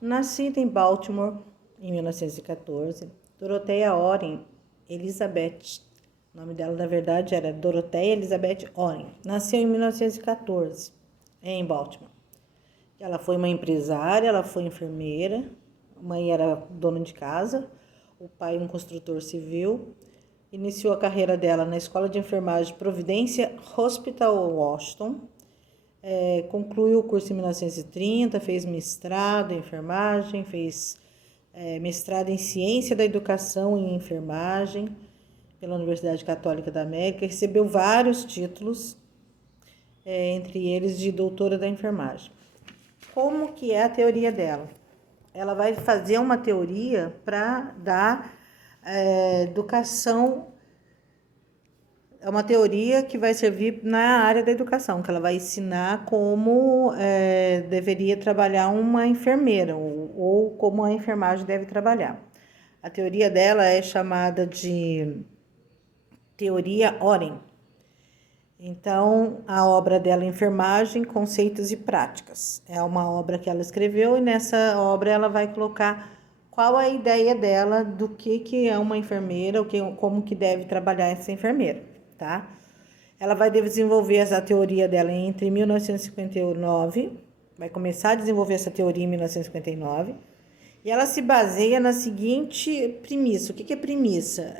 Nascida em Baltimore em 1914, Dorothea Oren Elizabeth, o nome dela na verdade era Dorothea Elizabeth Oren, nasceu em 1914 em Baltimore. Ela foi uma empresária, ela foi enfermeira, a mãe era dona de casa, o pai um construtor civil. Iniciou a carreira dela na Escola de Enfermagem Providência Hospital Washington. Concluiu o curso em 1930, fez mestrado em enfermagem, fez mestrado em Ciência da Educação e Enfermagem pela Universidade Católica da América, recebeu vários títulos, entre eles de doutora da enfermagem. Como que é a teoria dela? Ela vai fazer uma teoria para dar educação. É uma teoria que vai servir na área da educação, que ela vai ensinar como deveria trabalhar uma enfermeira ou como a enfermagem deve trabalhar. A teoria dela é chamada de Teoria Oren. Então, a obra dela é Enfermagem, Conceitos e Práticas. É uma obra que ela escreveu e nessa obra ela vai colocar qual a ideia dela do que é uma enfermeira, como que deve trabalhar essa enfermeira, tá? Ela vai desenvolver essa teoria dela entre 1959, vai começar a desenvolver essa teoria em 1959, e ela se baseia na seguinte premissa. O que é premissa?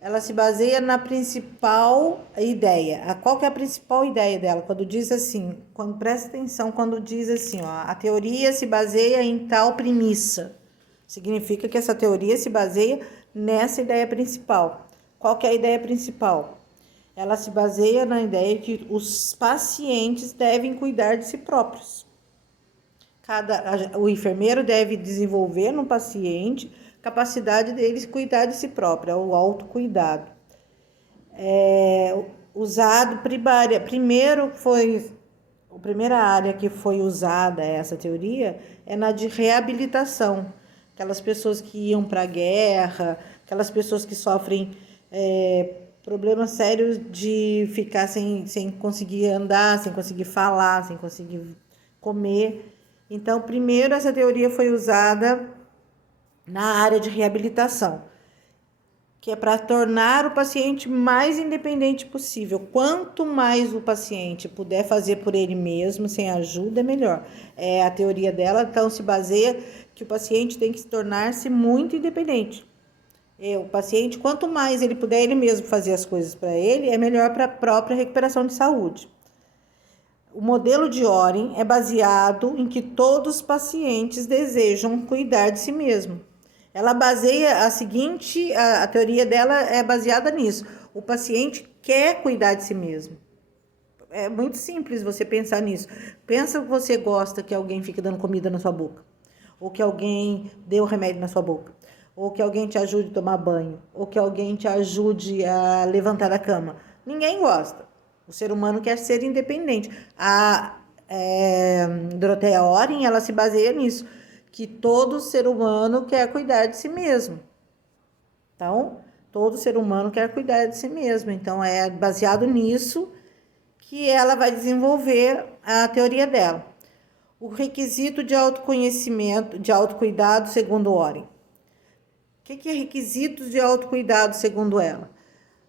Ela se baseia na principal ideia. Qual que é a principal ideia dela? Quando diz assim, presta atenção quando diz assim, ó, a teoria se baseia em tal premissa. Significa que essa teoria se baseia nessa ideia principal. Qual que é a ideia principal? Ela se baseia na ideia que os pacientes devem cuidar de si próprios. O enfermeiro deve desenvolver no paciente capacidade deles cuidar de si próprio, o autocuidado. Usado a primeira área que foi usada essa teoria é na de reabilitação. Aquelas pessoas que iam para a guerra, aquelas pessoas que sofrem problemas sérios de ficar sem conseguir andar, sem conseguir falar, sem conseguir comer. Então, primeiro essa teoria foi usada na área de reabilitação, que é para tornar o paciente mais independente possível. Quanto mais o paciente puder fazer por ele mesmo, sem ajuda, é melhor. A teoria dela, então, se baseia que o paciente tem que se tornar-se muito independente. O paciente, quanto mais ele puder ele mesmo fazer as coisas para ele, é melhor para a própria recuperação de saúde. O modelo de Oren é baseado em que todos os pacientes desejam cuidar de si mesmo. Ela baseia a teoria dela é baseada nisso. O paciente quer cuidar de si mesmo. É muito simples você pensar nisso. Pensa que você gosta que alguém fique dando comida na sua boca, ou que alguém dê o remédio na sua boca, ou que alguém te ajude a tomar banho, ou que alguém te ajude a levantar da cama. Ninguém gosta. O ser humano quer ser independente. Dorothea Oren, ela se baseia nisso, que todo ser humano quer cuidar de si mesmo. Então, todo ser humano quer cuidar de si mesmo. Então, é baseado nisso que ela vai desenvolver a teoria dela. O requisito de autoconhecimento, de autocuidado, segundo Oren. O que é requisitos de autocuidado, segundo ela?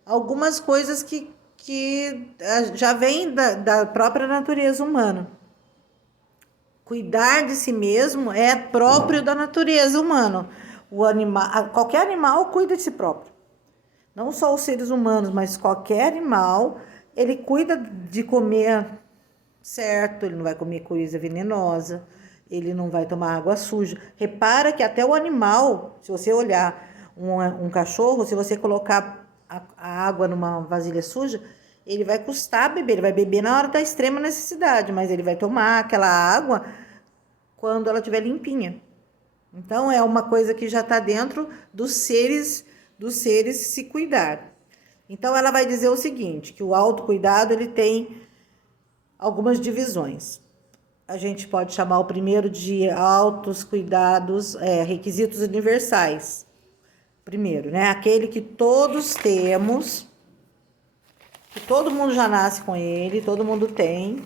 Algumas coisas que já vêm da própria natureza humana. Cuidar de si mesmo é próprio da natureza humana. Qualquer animal cuida de si próprio. Não só os seres humanos, mas qualquer animal, ele cuida de comer certo, ele não vai comer coisa venenosa, ele não vai tomar água suja. Repara que até o animal, se você olhar um cachorro, se você colocar a água numa vasilha suja, ele vai custar beber, ele vai beber na hora da extrema necessidade, mas ele vai tomar aquela água quando ela estiver limpinha. Então, é uma coisa que já está dentro dos seres se cuidar. Então, ela vai dizer o seguinte, que o autocuidado, ele tem algumas divisões. A gente pode chamar o primeiro de autos cuidados, requisitos universais. Primeiro, né? Aquele que todos temos, que todo mundo já nasce com ele, todo mundo tem,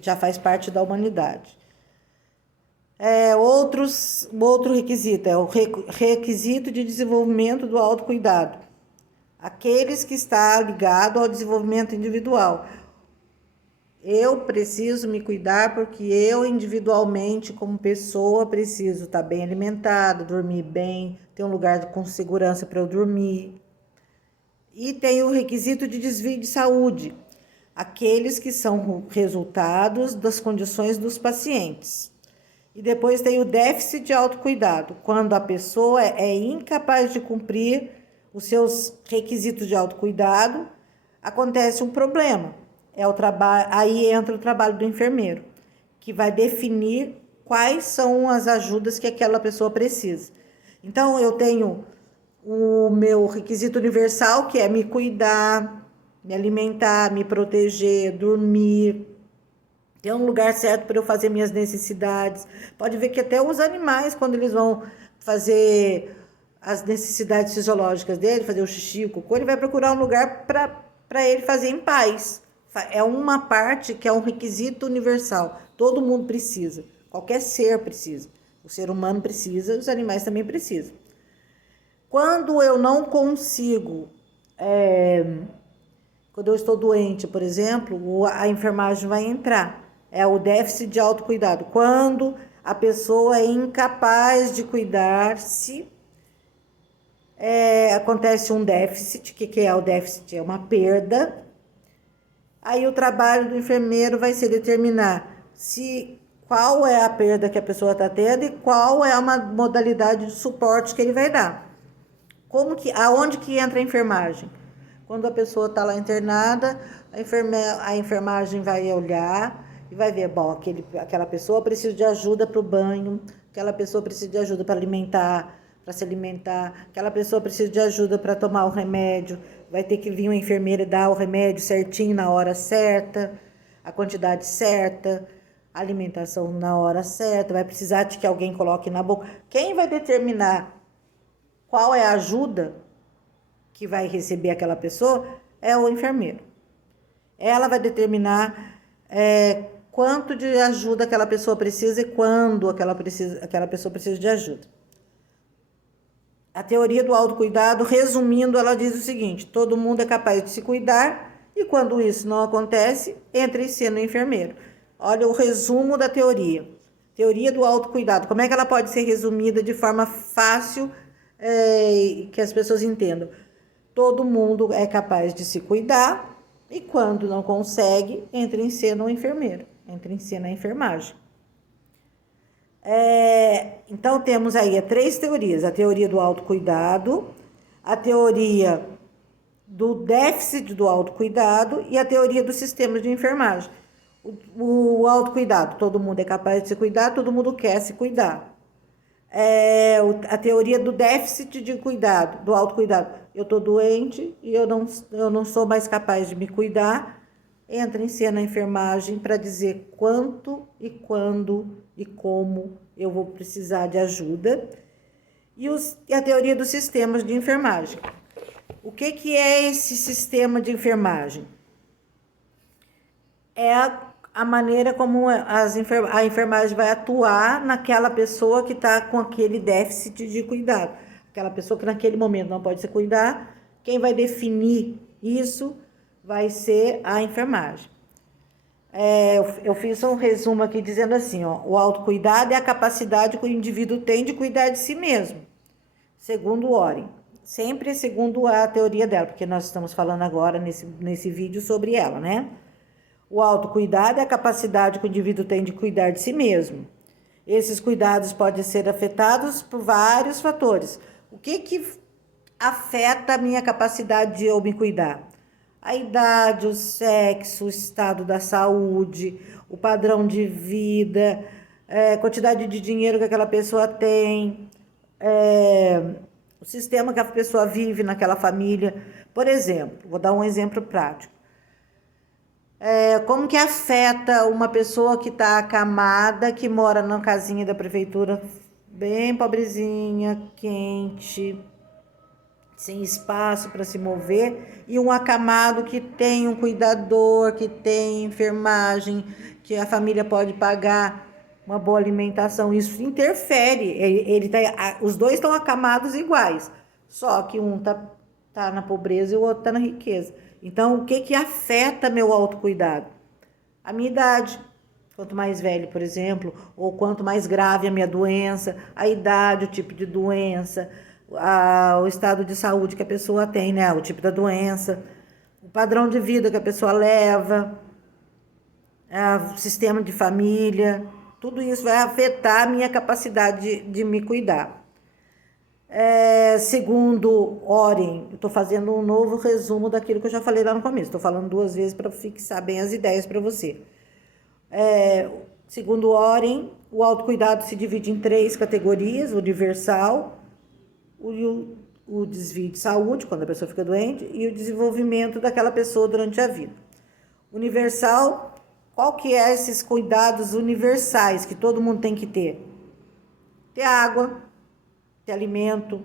já faz parte da humanidade. Outro requisito é o requisito de desenvolvimento do autocuidado. Aqueles que está ligado ao desenvolvimento individual. Eu preciso me cuidar porque eu individualmente, como pessoa, preciso estar bem alimentada, dormir bem, ter um lugar com segurança para eu dormir. E tem o requisito de desvio de saúde, aqueles que são resultados das condições dos pacientes. E depois tem o déficit de autocuidado, quando a pessoa é incapaz de cumprir os seus requisitos de autocuidado, acontece um problema. Aí entra o trabalho do enfermeiro, que vai definir quais são as ajudas que aquela pessoa precisa. Então, eu tenho o meu requisito universal, que é me cuidar, me alimentar, me proteger, dormir, ter um lugar certo para eu fazer minhas necessidades. Pode ver que até os animais, quando eles vão fazer as necessidades fisiológicas dele, fazer o xixi, o cocô, ele vai procurar um lugar para ele fazer em paz. É uma parte que é um requisito universal. Todo mundo precisa. Qualquer ser precisa. O ser humano precisa, os animais também precisam. Quando eu não consigo, quando eu estou doente, por exemplo, a enfermagem vai entrar. É o déficit de autocuidado. Quando a pessoa é incapaz de cuidar-se, acontece um déficit. O que é o déficit? É uma perda. Aí o trabalho do enfermeiro vai ser determinar qual é a perda que a pessoa está tendo e qual é uma modalidade de suporte que ele vai dar. Aonde que entra a enfermagem? Quando a pessoa está lá internada, a enfermagem vai olhar e vai ver, bom, aquela pessoa precisa de ajuda para o banho, aquela pessoa precisa de ajuda para se alimentar, aquela pessoa precisa de ajuda para tomar o remédio, vai ter que vir uma enfermeira e dar o remédio certinho na hora certa, a quantidade certa, a alimentação na hora certa, vai precisar de que alguém coloque na boca. Quem vai determinar qual é a ajuda que vai receber aquela pessoa é o enfermeiro. Ela vai determinar quanto de ajuda aquela pessoa precisa e quando aquela pessoa precisa de ajuda. A teoria do autocuidado, resumindo, ela diz o seguinte: todo mundo é capaz de se cuidar e quando isso não acontece, entra em cena o enfermeiro. Olha o resumo da teoria. Teoria do autocuidado. Como é que ela pode ser resumida de forma fácil, que as pessoas entendam? Todo mundo é capaz de se cuidar e quando não consegue, entra em cena o enfermeiro, entra em cena a enfermagem. Então temos aí 3 teorias: a teoria do autocuidado, a teoria do déficit do autocuidado e a teoria do sistema de enfermagem. O autocuidado, todo mundo é capaz de se cuidar, todo mundo quer se cuidar. A teoria do déficit de cuidado, do autocuidado. Eu estou doente e eu não sou mais capaz de me cuidar. Entra em cena a enfermagem para dizer quanto e quando e como eu vou precisar de ajuda. E a teoria dos sistemas de enfermagem. O que é esse sistema de enfermagem? É a maneira como a enfermagem vai atuar naquela pessoa que está com aquele déficit de cuidado. Aquela pessoa que naquele momento não pode se cuidar, quem vai definir isso vai ser a enfermagem. Eu fiz um resumo aqui dizendo assim, o autocuidado é a capacidade que o indivíduo tem de cuidar de si mesmo, segundo Oren. Sempre segundo a teoria dela, porque nós estamos falando agora nesse vídeo sobre ela, né? O autocuidado é a capacidade que o indivíduo tem de cuidar de si mesmo. Esses cuidados podem ser afetados por vários fatores. O que afeta a minha capacidade de eu me cuidar? A idade, o sexo, o estado da saúde, o padrão de vida, a quantidade de dinheiro que aquela pessoa tem, o sistema que a pessoa vive naquela família. Por exemplo, vou dar um exemplo prático. Como que afeta uma pessoa que está acamada, que mora na casinha da prefeitura, bem pobrezinha, quente, sem espaço para se mover, e um acamado que tem um cuidador, que tem enfermagem, que a família pode pagar. uma boa alimentação. Isso interfere. Os dois estão acamados iguais, só que um tá na pobreza e o outro tá na riqueza. Então, o que que afeta meu autocuidado? A minha idade. Quanto mais velho, por exemplo, ou quanto mais grave a minha doença, a idade, o tipo de doença, o estado de saúde que a pessoa tem, né? O tipo da doença, o padrão de vida que a pessoa leva, o sistema de família, tudo isso vai afetar a minha capacidade de me cuidar. Segundo Oren, eu estou fazendo um novo resumo daquilo que eu já falei lá no começo. Estou falando 2 vezes para fixar bem as ideias para você. Segundo Oren, o autocuidado se divide em 3 categorias: o universal, o desvio de saúde, quando a pessoa fica doente, e o desenvolvimento daquela pessoa durante a vida. Universal, qual que é esses cuidados universais que todo mundo tem que ter? Ter água, ter alimento,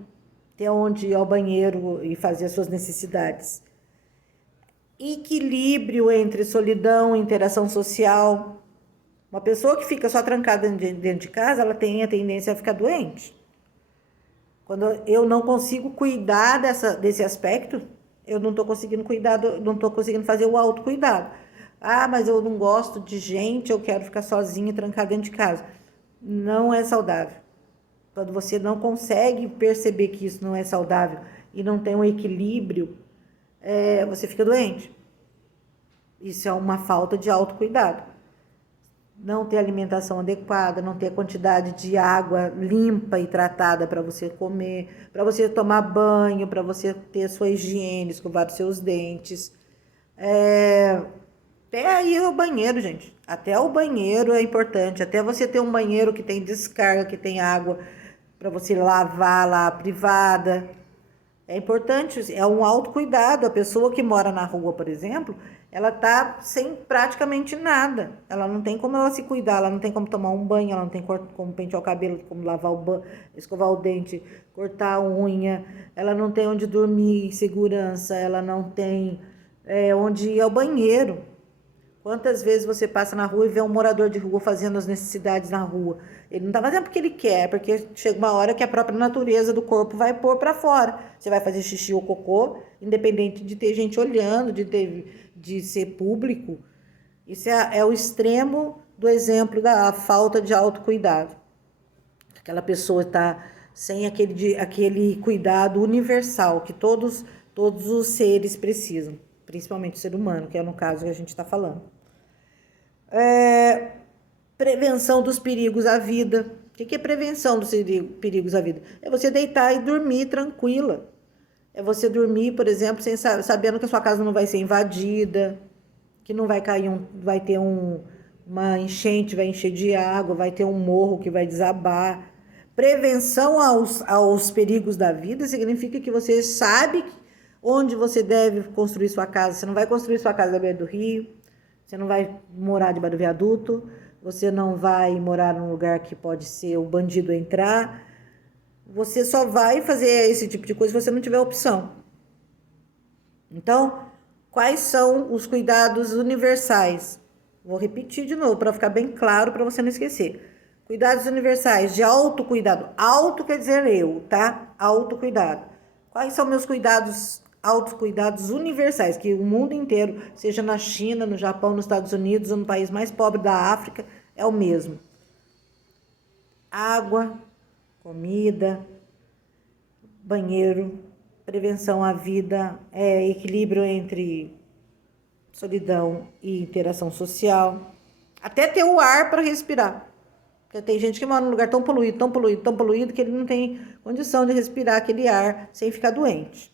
ter onde ir ao banheiro e fazer as suas necessidades. Equilíbrio entre solidão e interação social. Uma pessoa que fica só trancada dentro de casa, ela tem a tendência a ficar doente. Quando eu não consigo cuidar desse aspecto, eu não estou conseguindo cuidar, não estou conseguindo fazer o autocuidado. Mas eu não gosto de gente, eu quero ficar sozinha, trancada dentro de casa. Não é saudável. Quando você não consegue perceber que isso não é saudável e não tem um equilíbrio, você fica doente. Isso é uma falta de autocuidado. Não ter alimentação adequada, não ter a quantidade de água limpa e tratada para você comer, para você tomar banho, para você ter a sua higiene, escovar os seus dentes. Até aí o banheiro, gente. Até o banheiro é importante. Até você ter um banheiro que tem descarga, que tem água para você lavar lá, privada. É importante, é um autocuidado. A pessoa que mora na rua, por exemplo, ela tá sem praticamente nada. Ela não tem como ela se cuidar, ela não tem como tomar um banho, ela não tem como pentear o cabelo, como lavar escovar o dente, cortar a unha, ela não tem onde dormir em segurança, ela não tem onde ir ao banheiro. Quantas vezes você passa na rua e vê um morador de rua fazendo as necessidades na rua? Ele não está fazendo porque ele quer, porque chega uma hora que a própria natureza do corpo vai pôr para fora. Você vai fazer xixi ou cocô, independente de ter gente olhando, de ser público. Isso é o extremo do exemplo da falta de autocuidado. Aquela pessoa está sem aquele cuidado universal que todos os seres precisam, principalmente o ser humano, que é no caso que a gente está falando. Prevenção dos perigos à vida. O que é prevenção dos perigos à vida? É você deitar e dormir tranquila. É você dormir, por exemplo, sabendo que a sua casa não vai ser invadida, que não vai cair vai ter uma enchente, vai encher de água, vai ter um morro que vai desabar. Prevenção aos perigos da vida significa que você sabe onde você deve construir sua casa. Você não vai construir sua casa à beira do rio, você não vai morar debaixo do viaduto, você não vai morar num lugar que pode ser o bandido entrar. Você só vai fazer esse tipo de coisa se você não tiver opção. Então, quais são os cuidados universais? Vou repetir de novo para ficar bem claro, para você não esquecer. Cuidados universais de autocuidado. Auto quer dizer eu, tá? Autocuidado. Quais são meus autocuidados universais? Que o mundo inteiro, seja na China, no Japão, nos Estados Unidos ou no país mais pobre da África, é o mesmo. Água, comida, banheiro, prevenção à vida, equilíbrio entre solidão e interação social. Até ter o ar para respirar. Porque tem gente que mora num lugar tão poluído, que ele não tem condição de respirar aquele ar sem ficar doente.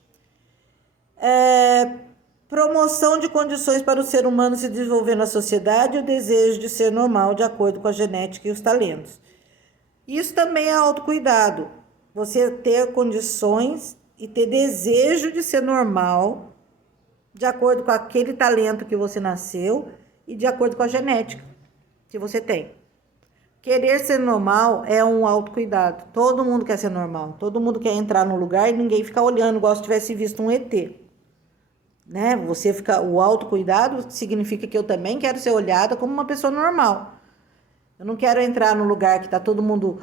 Promoção de condições para o ser humano se desenvolver na sociedade e o desejo de ser normal de acordo com a genética e os talentos. Isso também é autocuidado. Você ter condições e ter desejo de ser normal de acordo com aquele talento que você nasceu e de acordo com a genética que você tem. Querer ser normal é um autocuidado. Todo mundo quer ser normal. Todo mundo quer entrar no lugar e ninguém fica olhando igual se tivesse visto um ET. Né? O autocuidado significa que eu também quero ser olhada como uma pessoa normal. Eu não quero entrar num lugar que está todo mundo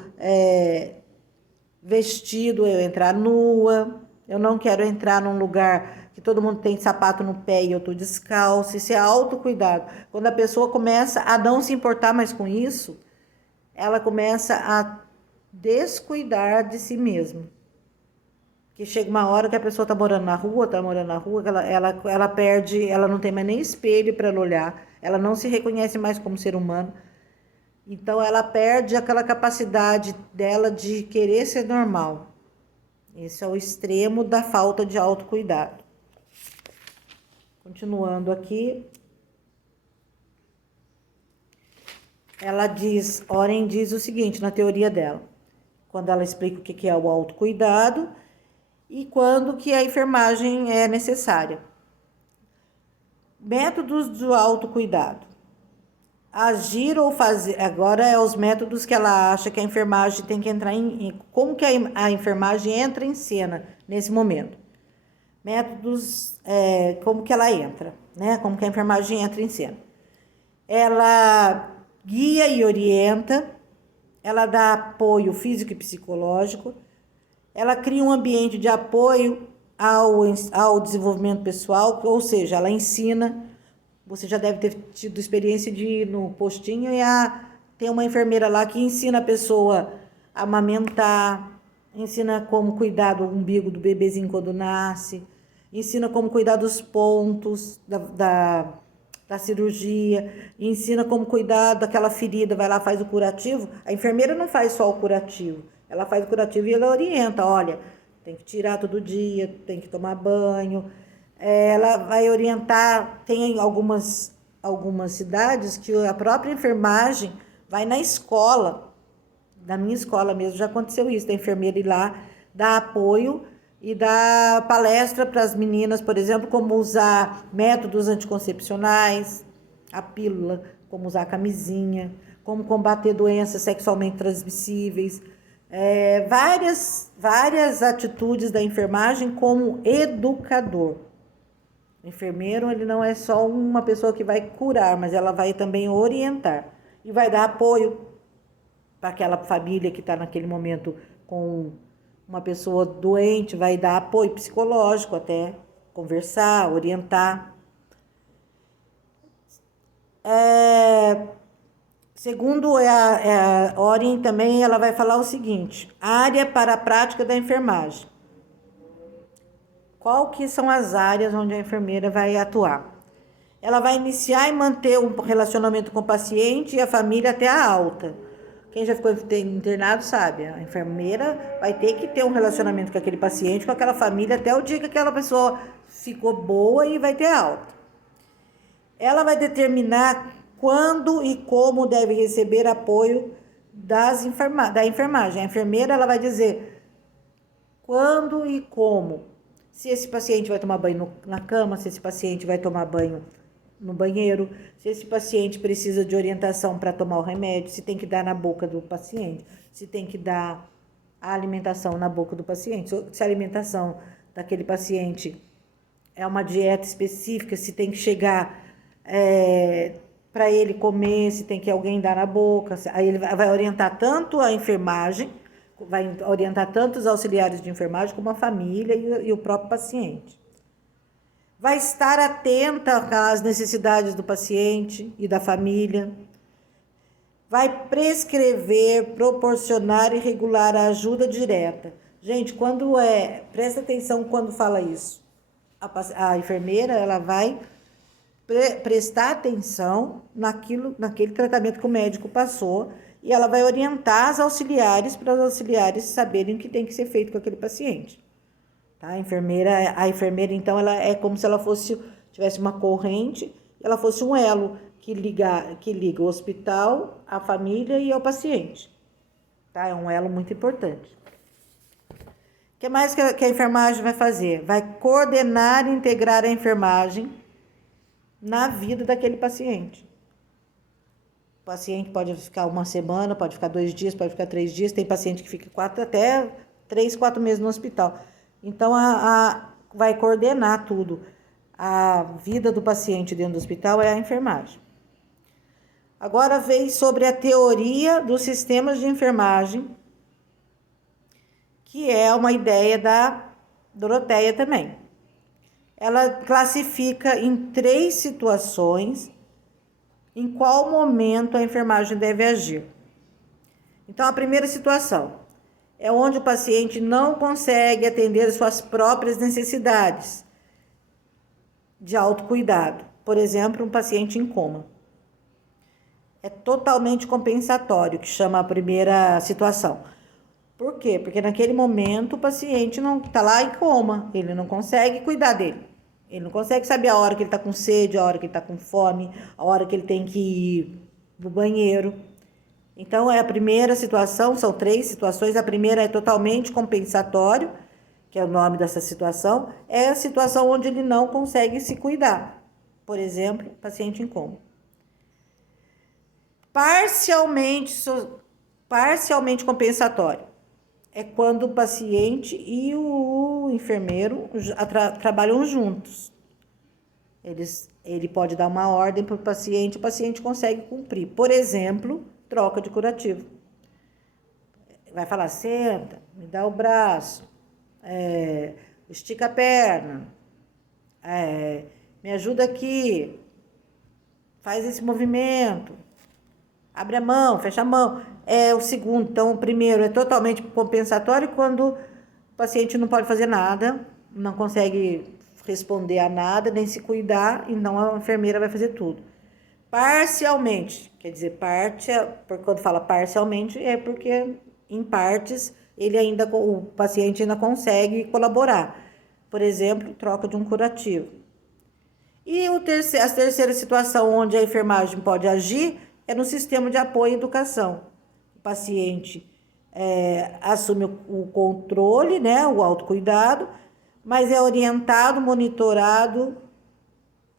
vestido, eu entrar nua. Eu não quero entrar num lugar que todo mundo tem sapato no pé e eu tô descalço. Isso é autocuidado. Quando a pessoa começa a não se importar mais com isso, ela começa a descuidar de si mesma. Que chega uma hora que a pessoa tá morando na rua, ela perde, ela não tem mais nem espelho para ela olhar, ela não se reconhece mais como ser humano. Então ela perde aquela capacidade dela de querer ser normal. Esse é o extremo da falta de autocuidado. Continuando aqui, ela diz, Oren diz o seguinte na teoria dela, quando ela explica o que é o autocuidado e quando que a enfermagem é necessária. Métodos do autocuidado. Agir ou fazer, agora é os métodos que ela acha que a enfermagem tem que entrar como que a enfermagem entra em cena nesse momento. Métodos, como que ela entra, né? Como que a enfermagem entra em cena. Ela guia e orienta, ela dá apoio físico e psicológico, ela cria um ambiente de apoio ao desenvolvimento pessoal, ou seja, ela ensina. Você já deve ter tido experiência de ir no postinho e tem uma enfermeira lá que ensina a pessoa a amamentar, ensina como cuidar do umbigo do bebezinho quando nasce, ensina como cuidar dos pontos da cirurgia, ensina como cuidar daquela ferida, vai lá, faz o curativo. A enfermeira não faz só o curativo, ela faz o curativo e ela orienta, olha, tem que tirar todo dia, tem que tomar banho. Ela vai orientar, tem algumas cidades que a própria enfermagem vai na escola, na minha escola mesmo já aconteceu isso, da enfermeira ir lá, dar apoio e dar palestra para as meninas, por exemplo, como usar métodos anticoncepcionais, a pílula, como usar a camisinha, como combater doenças sexualmente transmissíveis, várias atitudes da enfermagem como educador. O enfermeiro, ele não é só uma pessoa que vai curar, mas ela vai também orientar e vai dar apoio para aquela família que está naquele momento com uma pessoa doente, vai dar apoio psicológico até, conversar, orientar. Segundo a Oren também, ela vai falar o seguinte, área para a prática da enfermagem. Qual que são as áreas onde a enfermeira vai atuar? Ela vai iniciar e manter um relacionamento com o paciente e a família até a alta. Quem já ficou internado sabe, a enfermeira vai ter que ter um relacionamento com aquele paciente, com aquela família, até o dia que aquela pessoa ficou boa e vai ter alta. Ela vai determinar quando e como deve receber apoio da enfermagem. A enfermeira, ela vai dizer quando e como. Se esse paciente vai tomar banho na cama, se esse paciente vai tomar banho no banheiro, se esse paciente precisa de orientação para tomar o remédio, se tem que dar na boca do paciente, se tem que dar a alimentação na boca do paciente, se a alimentação daquele paciente é uma dieta específica, se tem que chegar para ele comer, se tem que alguém dar na boca. Aí ele vai orientar tanto a enfermagem, vai orientar tanto os auxiliares de enfermagem como a família e o próprio paciente. Vai estar atenta às necessidades do paciente e da família. Vai prescrever, proporcionar e regular a ajuda direta. Gente, presta atenção quando fala isso. A enfermeira, ela vai prestar atenção naquele tratamento que o médico passou e ela vai orientar as auxiliares para os auxiliares saberem o que tem que ser feito com aquele paciente. Tá? A enfermeira, então, ela é como se ela tivesse uma corrente, ela fosse um elo que liga o hospital, a família e ao paciente. Tá? É um elo muito importante. O que mais que a enfermagem vai fazer? Vai coordenar e integrar a enfermagem na vida daquele paciente. O paciente pode ficar uma semana, pode ficar 2 dias, pode ficar 3 dias. Tem paciente que fica 3, 4 meses no hospital. Então, vai coordenar tudo. A vida do paciente dentro do hospital é a enfermagem. Agora vem sobre a teoria dos sistemas de enfermagem, que é uma ideia da Doroteia também. Ela classifica em 3 situações em qual momento a enfermagem deve agir. Então, a primeira situação é onde o paciente não consegue atender as suas próprias necessidades de autocuidado. Por exemplo, um paciente em coma. É totalmente compensatório, que chama a primeira situação. Por quê? Porque naquele momento o paciente não está lá em coma, ele não consegue cuidar dele. Ele não consegue saber a hora que ele está com sede, a hora que ele está com fome, a hora que ele tem que ir no banheiro. Então, é a primeira situação, são 3 situações. A primeira é totalmente compensatório, que é o nome dessa situação, é a situação onde ele não consegue se cuidar. Por exemplo, paciente em coma. Parcialmente compensatório é quando o paciente e o enfermeiro trabalham juntos. Ele pode dar uma ordem para o paciente consegue cumprir. Por exemplo, troca de curativo. Vai falar, senta, me dá o braço, estica a perna, me ajuda aqui, faz esse movimento, abre a mão, fecha a mão. É o segundo. Então, o primeiro é totalmente compensatório quando o paciente não pode fazer nada, não consegue responder a nada, nem se cuidar, então a enfermeira vai fazer tudo. Parcialmente, quer dizer, quando fala parcialmente, é porque em partes o paciente ainda consegue colaborar. Por exemplo, troca de um curativo. E a terceira situação onde a enfermagem pode agir é no sistema de apoio e educação. O paciente assume o controle, né, o autocuidado, mas é orientado, monitorado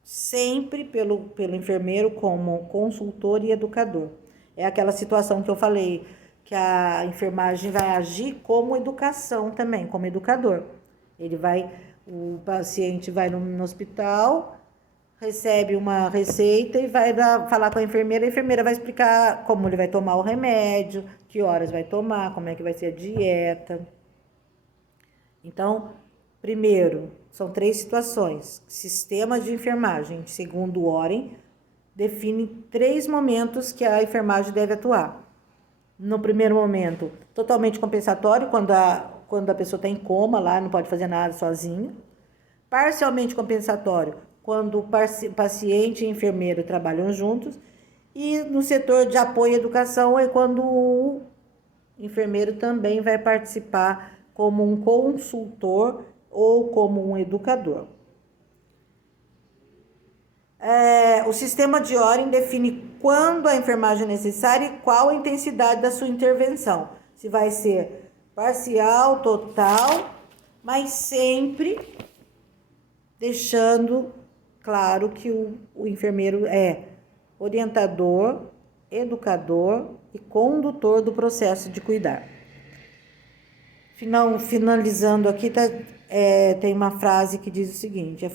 sempre pelo enfermeiro como consultor e educador. É aquela situação que eu falei, que a enfermagem vai agir como educação também, como educador. O paciente vai no hospital, recebe uma receita e vai falar com a enfermeira vai explicar como ele vai tomar o remédio, que horas vai tomar, como é que vai ser a dieta. Então, primeiro, são 3 situações. Sistemas de enfermagem, segundo Oren, define 3 momentos que a enfermagem deve atuar. No primeiro momento, totalmente compensatório, quando a pessoa está em coma lá, não pode fazer nada sozinho. Parcialmente compensatório, quando o paciente e enfermeiro trabalham juntos. E no setor de apoio à educação é quando o enfermeiro também vai participar como um consultor ou como um educador. O sistema de Oren define quando a enfermagem é necessária e qual a intensidade da sua intervenção. Se vai ser parcial, total, mas sempre deixando claro que o enfermeiro é orientador, educador e condutor do processo de cuidar. Finalizando aqui, tem uma frase que diz o seguinte: a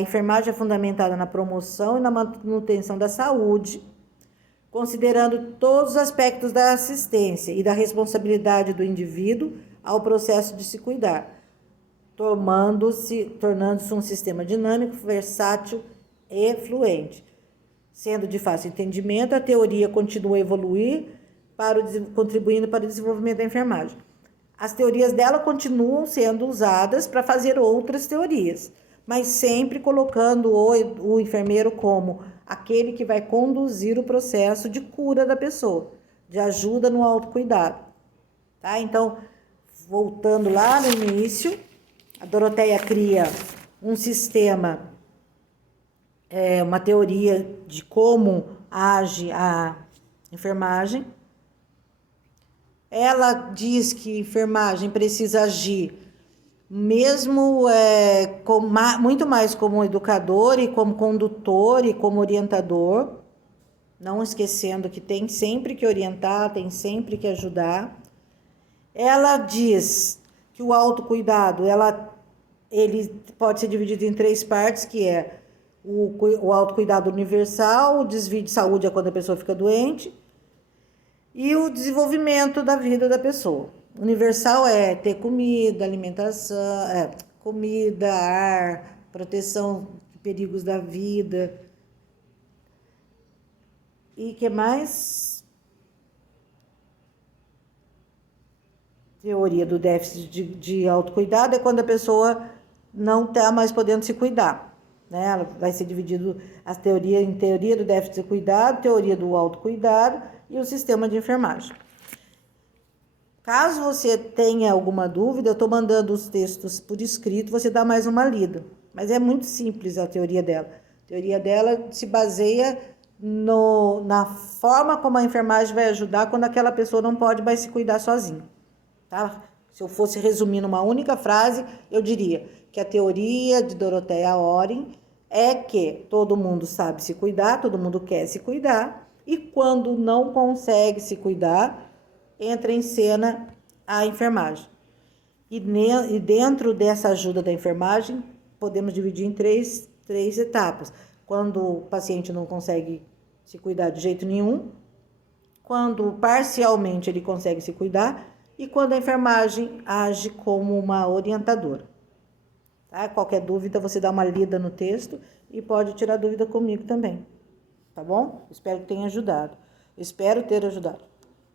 enfermagem é fundamentada na promoção e na manutenção da saúde, considerando todos os aspectos da assistência e da responsabilidade do indivíduo ao processo de se cuidar, tornando-se um sistema dinâmico, versátil e fluente. Sendo de fácil entendimento, a teoria continua a evoluir, contribuindo para o desenvolvimento da enfermagem. As teorias dela continuam sendo usadas para fazer outras teorias, mas sempre colocando o enfermeiro como aquele que vai conduzir o processo de cura da pessoa, de ajuda no autocuidado. Tá? Então, voltando lá no início, a Doroteia cria um sistema, uma teoria de como age a enfermagem. Ela diz que a enfermagem precisa agir mesmo muito mais como educador e como condutor e como orientador, não esquecendo que tem sempre que orientar, tem sempre que ajudar. Ela diz que o autocuidado, ele pode ser dividido em 3 partes, que é o autocuidado universal, o desvio de saúde é quando a pessoa fica doente, e o desenvolvimento da vida da pessoa. Universal é ter comida, alimentação, comida, ar, proteção de perigos da vida. E que mais? Teoria do déficit de autocuidado é quando a pessoa não está mais podendo se cuidar, né? Ela vai ser dividido as teorias em teoria do déficit de cuidado, teoria do autocuidado e o sistema de enfermagem. Caso você tenha alguma dúvida, eu estou mandando os textos por escrito, você dá mais uma lida. Mas é muito simples a teoria dela. A teoria dela se baseia na forma como a enfermagem vai ajudar quando aquela pessoa não pode mais se cuidar sozinha. Tá? Se eu fosse resumir numa única frase, eu diria que a teoria de Dorothea Oren é que todo mundo sabe se cuidar, todo mundo quer se cuidar, e quando não consegue se cuidar, entra em cena a enfermagem. E dentro dessa ajuda da enfermagem, podemos dividir em três etapas. Quando o paciente não consegue se cuidar de jeito nenhum, quando parcialmente ele consegue se cuidar e quando a enfermagem age como uma orientadora. Tá? Qualquer dúvida, você dá uma lida no texto e pode tirar dúvida comigo também. Tá bom? Espero que tenha ajudado. Espero ter ajudado.